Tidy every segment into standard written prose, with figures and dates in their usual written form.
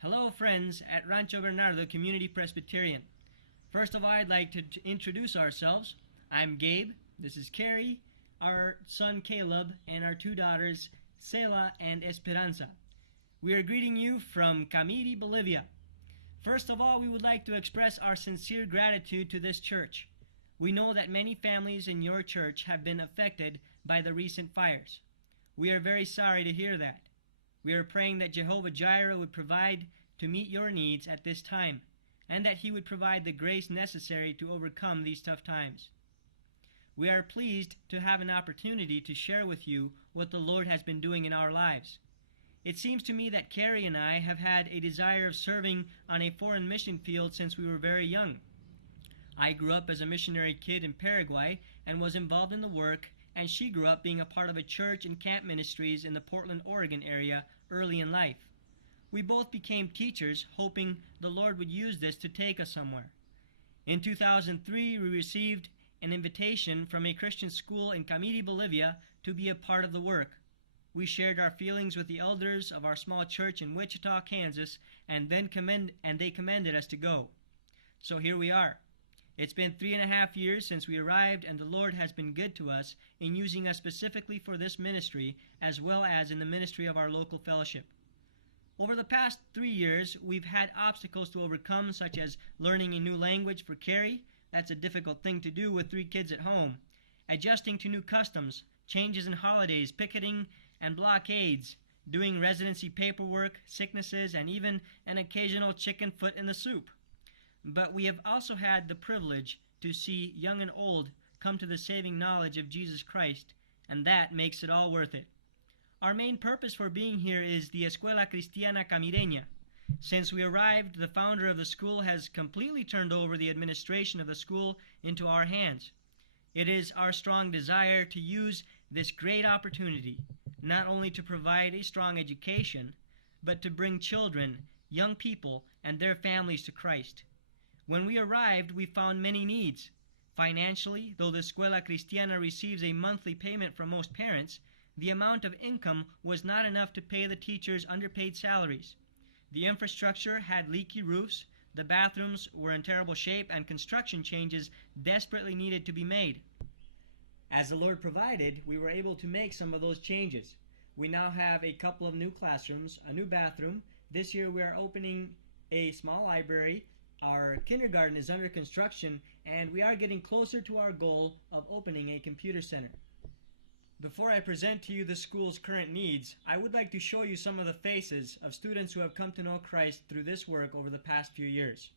Hello friends at Rancho Bernardo Community Presbyterian. First of all, I'd like to introduce ourselves. I'm Gabe, this is Carrie, our son Caleb, and our two daughters Cela and Esperanza. We are greeting you from Camiri, Bolivia. First of all, we would like to express our sincere gratitude to this church. We know that many families in your church have been affected by the recent fires. We are very sorry to hear that. We are praying that Jehovah Jireh would provide to meet your needs at this time, and that He would provide the grace necessary to overcome these tough times. We are pleased to have an opportunity to share with you what the Lord has been doing in our lives. It seems to me that Carrie and I have had a desire of serving on a foreign mission field since we were very young. I grew up as a missionary kid in Paraguay and was involved in the work, and she grew up being a part of a church and camp ministries in the Portland, Oregon area early in life. We both became teachers, hoping the Lord would use this to take us somewhere. In 2003, we received an invitation from a Christian school in Camiri, Bolivia, to be a part of the work. We shared our feelings with the elders of our small church in Wichita, Kansas, and they commended us to go. So here we are. It's been 3.5 years since we arrived, and the Lord has been good to us in using us specifically for this ministry, as well as in the ministry of our local fellowship. Over the past 3 years, we've had obstacles to overcome, such as learning a new language for Carrie. That's a difficult thing to do with 3 kids at home. Adjusting to new customs, changes in holidays, picketing and blockades, doing residency paperwork, sicknesses, and even an occasional chicken foot in the soup. But we have also had the privilege to see young and old come to the saving knowledge of Jesus Christ, and that makes it all worth it. Our main purpose for being here is the Escuela Cristiana Camireña. Since we arrived, the founder of the school has completely turned over the administration of the school into our hands. It is our strong desire to use this great opportunity, not only to provide a strong education, but to bring children, young people, and their families to Christ. When we arrived, we found many needs. Financially, though the Escuela Cristiana receives a monthly payment from most parents, the amount of income was not enough to pay the teachers' underpaid salaries. The infrastructure had leaky roofs, the bathrooms were in terrible shape, and construction changes desperately needed to be made. As the Lord provided, we were able to make some of those changes. We now have a couple of new classrooms, a new bathroom. This year we are opening a small library. Our kindergarten is under construction, and we are getting closer to our goal of opening a computer center. Before I present to you the school's current needs, I would like to show you some of the faces of students who have come to know Christ through this work over the past few years.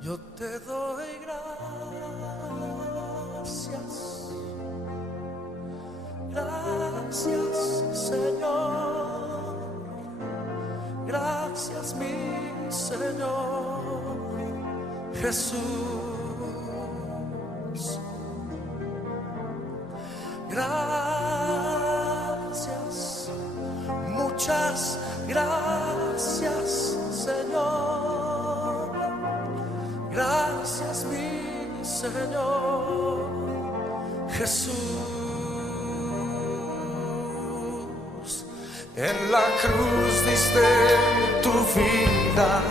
Yo te doy gracias, Señor, gracias mi Señor Jesús. Gracias, muchas gracias, Señor. Gracias, mi Señor Jesús. En la cruz diste tu vida,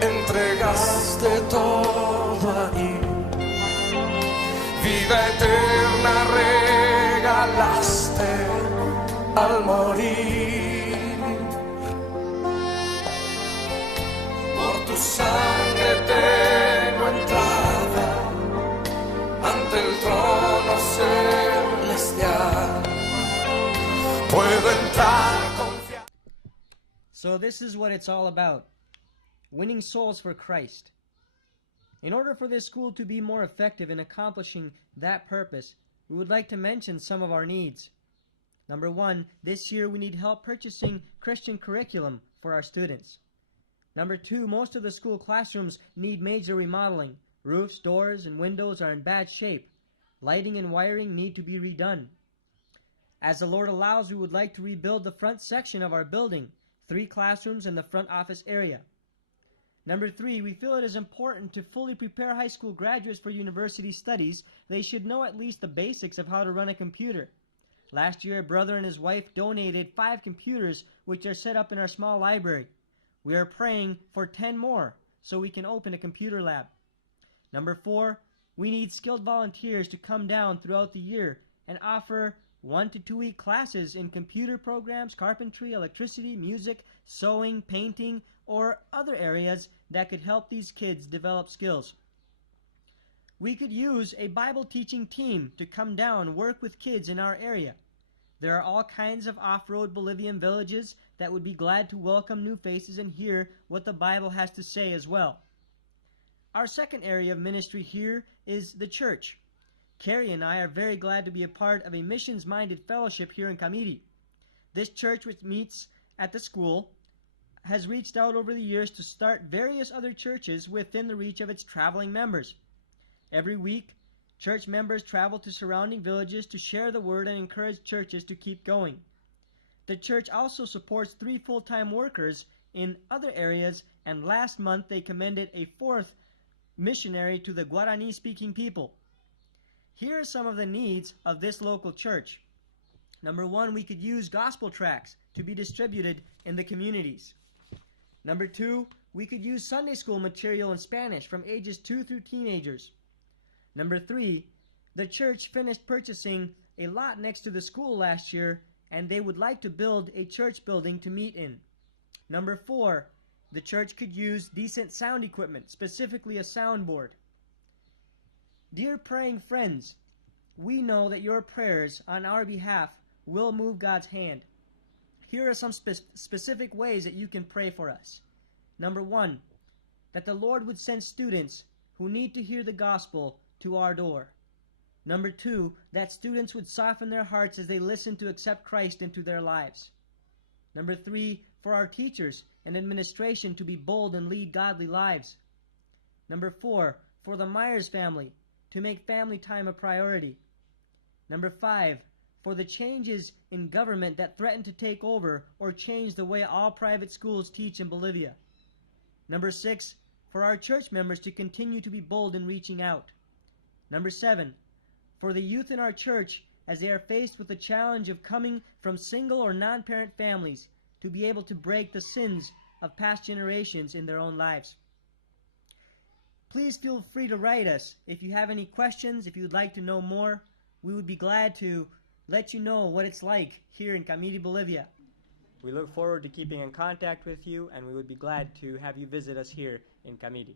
entregaste todo ahí. Vida eterna regalaste al morir. Por tu sangre tengo entrada ante el trono celestial. Puedo entrar confiar. So this is what it's all about. Winning souls for Christ. In order for this school to be more effective in accomplishing that purpose, we would like to mention some of our needs. Number 1, this year we need help purchasing Christian curriculum for our students. Number 2, most of the school classrooms need major remodeling. Roofs, doors, and windows are in bad shape. Lighting and wiring need to be redone. As the Lord allows, we would like to rebuild the front section of our building, 3 classrooms in the front office area. Number 3, we feel it is important to fully prepare high school graduates for university studies. They should know at least the basics of how to run a computer. Last year, a brother and his wife donated 5 computers, which are set up in our small library. We are praying for 10 more so we can open a computer lab. Number 4, we need skilled volunteers to come down throughout the year and offer 1 to 2 week classes in computer programs, carpentry, electricity, music, sewing, painting, or other areas that could help these kids develop skills. We could use a Bible teaching team to come down and work with kids in our area. There are all kinds of off-road Bolivian villages that would be glad to welcome new faces and hear what the Bible has to say as well. Our second area of ministry here is the church. Carrie and I are very glad to be a part of a missions-minded fellowship here in Camiri. This church, which meets at the school, has reached out over the years to start various other churches within the reach of its traveling members. Every week, church members travel to surrounding villages to share the word and encourage churches to keep going. The church also supports 3 full-time workers in other areas, and last month they commended a 4th missionary to the Guarani-speaking people. Here are some of the needs of this local church. Number 1, we could use gospel tracts to be distributed in the communities. Number 2, we could use Sunday school material in Spanish from ages 2 through teenagers. Number 3, the church finished purchasing a lot next to the school last year, and they would like to build a church building to meet in. Number 4, the church could use decent sound equipment, specifically a soundboard. Dear praying friends, we know that your prayers on our behalf will move God's hand. Here are some specific ways that you can pray for us. Number 1, that the Lord would send students who need to hear the gospel to our door. Number 2, that students would soften their hearts as they listen to accept Christ into their lives. Number 3, for our teachers and administration to be bold and lead godly lives. Number 4, for the Meiers family to make family time a priority. Number 5, for the changes in government that threaten to take over or change the way all private schools teach in Bolivia. Number 6, for our church members to continue to be bold in reaching out. Number 7, for the youth in our church as they are faced with the challenge of coming from single or non-parent families to be able to break the sins of past generations in their own lives. Please feel free to write us if you have any questions, if you would like to know more. We would be glad to let you know what it's like here in Camiri, Bolivia. We look forward to keeping in contact with you, and we would be glad to have you visit us here in Camiri.